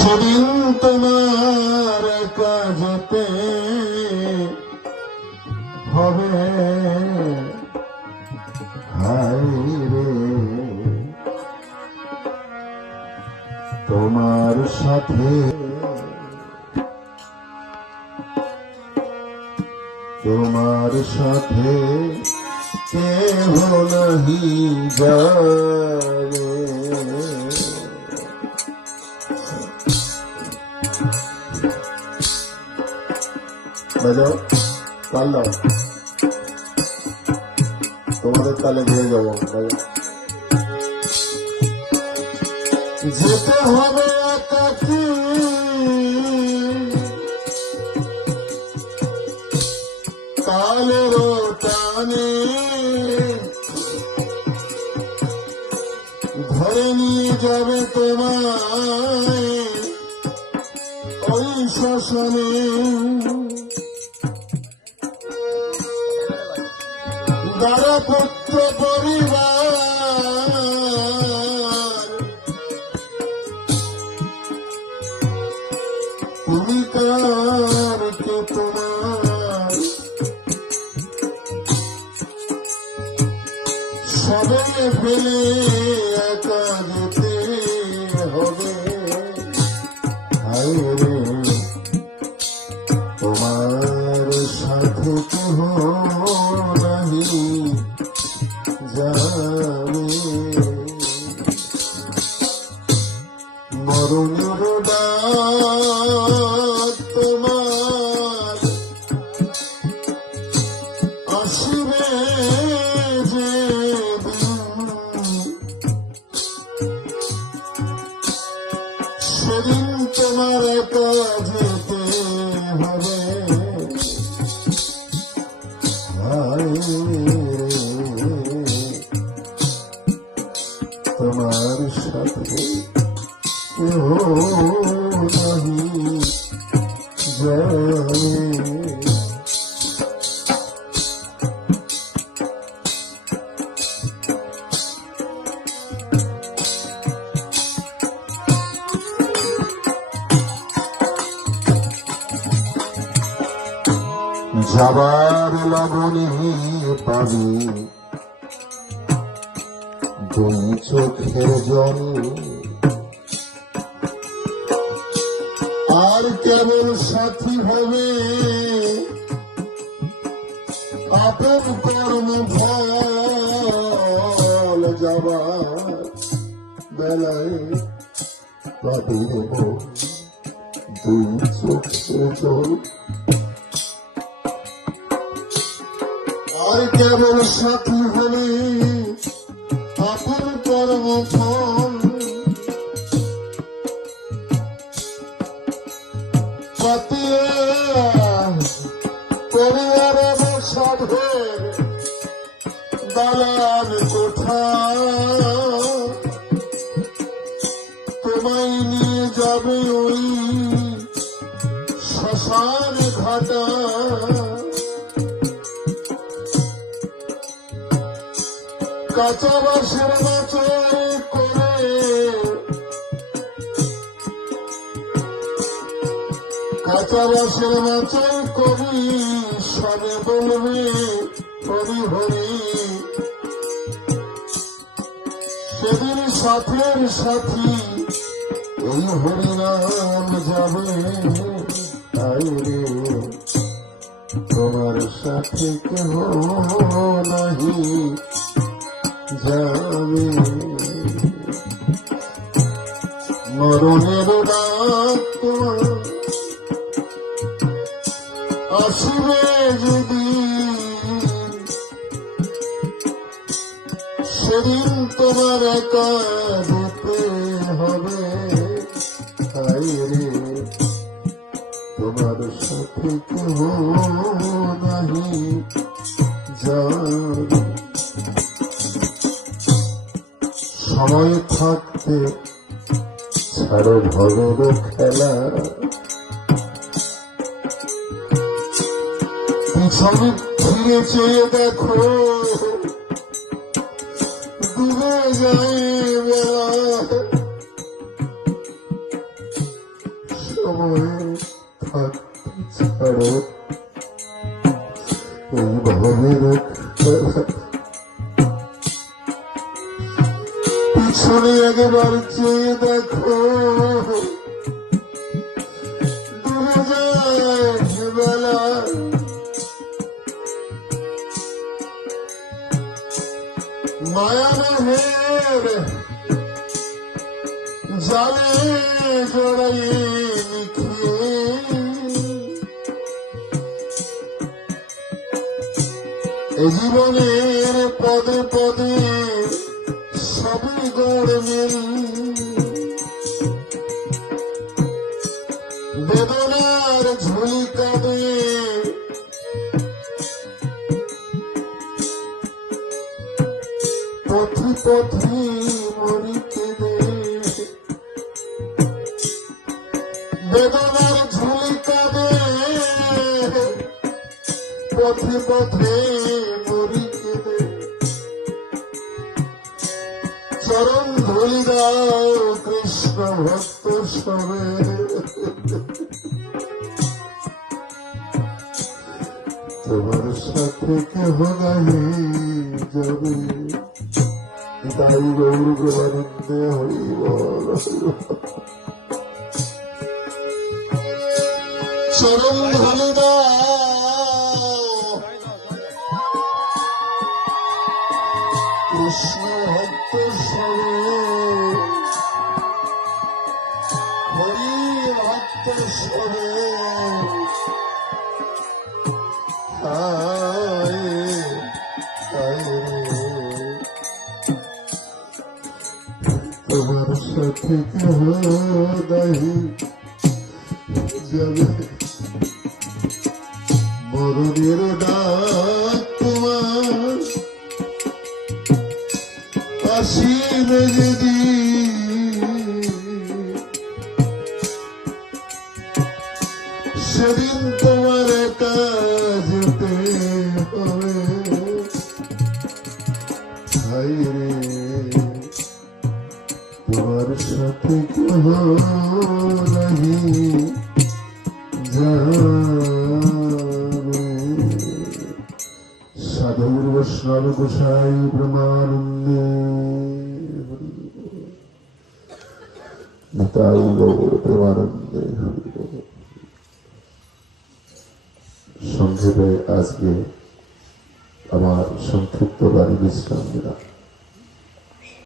সেদিন তোমার কাজতে হবে। হায় রে তোমার সাথে তোমার সাথে কেহ নাহি যাবে বাজাও, তাল দাও। তোমাদের তালে দিয়ে যাব। যেতে হবে একাকি। কালের টানে ধরে নিয়ে যাবে তোমায়। ওই শ্মশানে পুত্র পরিবার। তুমি কার কে তোমার সবে ফেলে মরণের ডাক তোমার। আসবে যে সেদিন তোমার একা যাবার লগনে পাবি। দুই চোখের জল সাথী হবে। আপন কর্ম ফল যাবার বেলায় পাবি আর কেবল সাথী হলে আপন কর্ম ফল তোমায় নিয়ে যাবে ওই শ্মশান ঘাটা। কাঁচা বাসের করে কাঁচা বাসের মাচাই করি, সবে বলবে হরি হরি। সেদিন সাথের সাথী এই হরিনাম যাবে। তাই তোমার সাথে কেহ নাহি যাবে। মরণের আসবে যদি, সেদিন তোমার একা হবে। তাই রে, তোমার সাথে কেহ নাহি যাবে সময় থাকতে ছাড়ো ভগব খেলা। পিছনে ফিরে চেয়ে দেখো। পিছনে একবার চেয়ে দেখো জীবনের পদে পদে সবই গড় মিল পথে দে। চরণ ধুলি দাও কৃষ্ণ ভক্ত সবে তোমার সাথে কেহ নাহি যাবে। তাই গৌর গোবানন্দে হইব। চরণ ধুলি রে তোমার সাথে নাহি যাবে মরণের ডাক তোমার আসিবে যদি তোমার সাথে নাহি সাধুর বৈষ্ণব গোসাই ব্রহ্মানন্দে নিতাই গৌর প্রেমানন্দে সংক্ষেপে আজকে আমার সংক্ষিপ্ত বাণী বিশ্রাম দিলাম